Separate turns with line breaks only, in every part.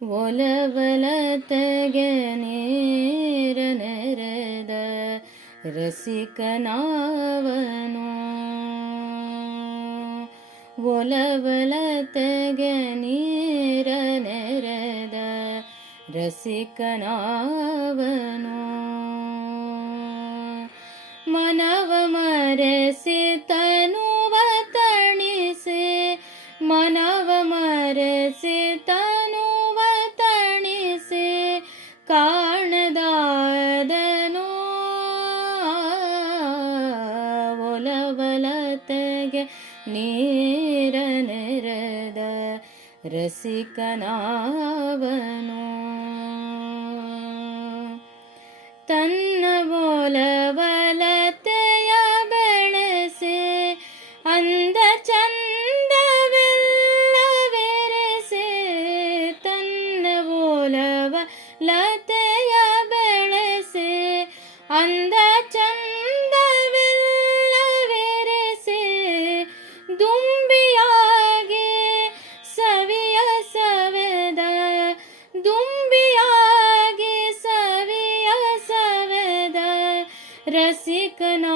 ಒಲವಲತೆಗೆ ನೀರ ನೆರೆದ ರಸಿಕನಾವನು ಒಲವಲತೆಗೆ ನೀರ ನೆರೆದ ರಸಿಕನಾವನು ಮನವ ಮರೆಸಿ व तन्न बोल लतया बेणे अन्ध चन्देरसि तन्न बोल लतया बेळे अन्ध चन्देर ರಸಿಕನಾವನು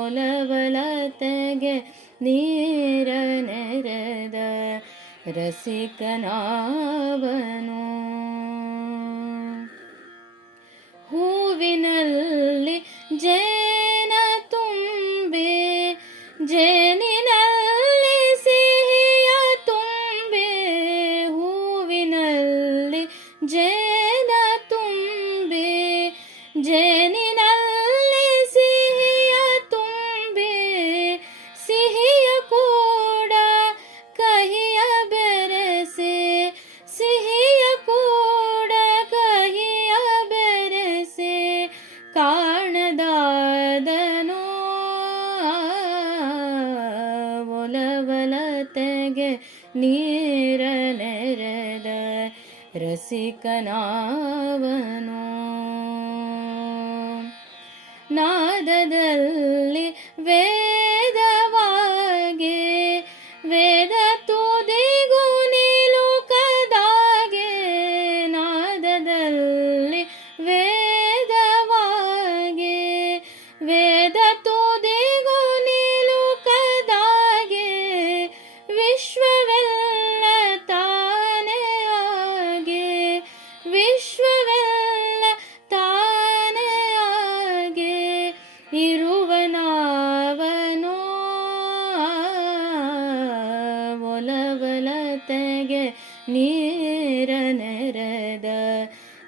ಒಲವಲತೆಗೆ ನೀರ ನೆರೆದ ರಸಿಕನಾವನು ಹೂವಿನಲ್ಲಿ ಒಲವಲತೆಗೆ ನೀರ ನೆರೆದ ರಸಿಕನಾವನು.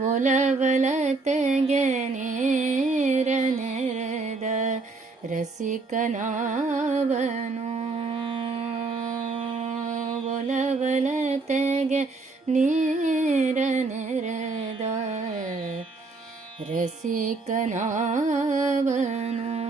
ಒಲವಲ ತೆಗೆನೇರ ನೆರೆದ ರಸಿಕನಾವನು. ಒಲವಲ ತೆಗೆ ನೀರ ನೆರೆದ ರಸಿಕನಾವನು.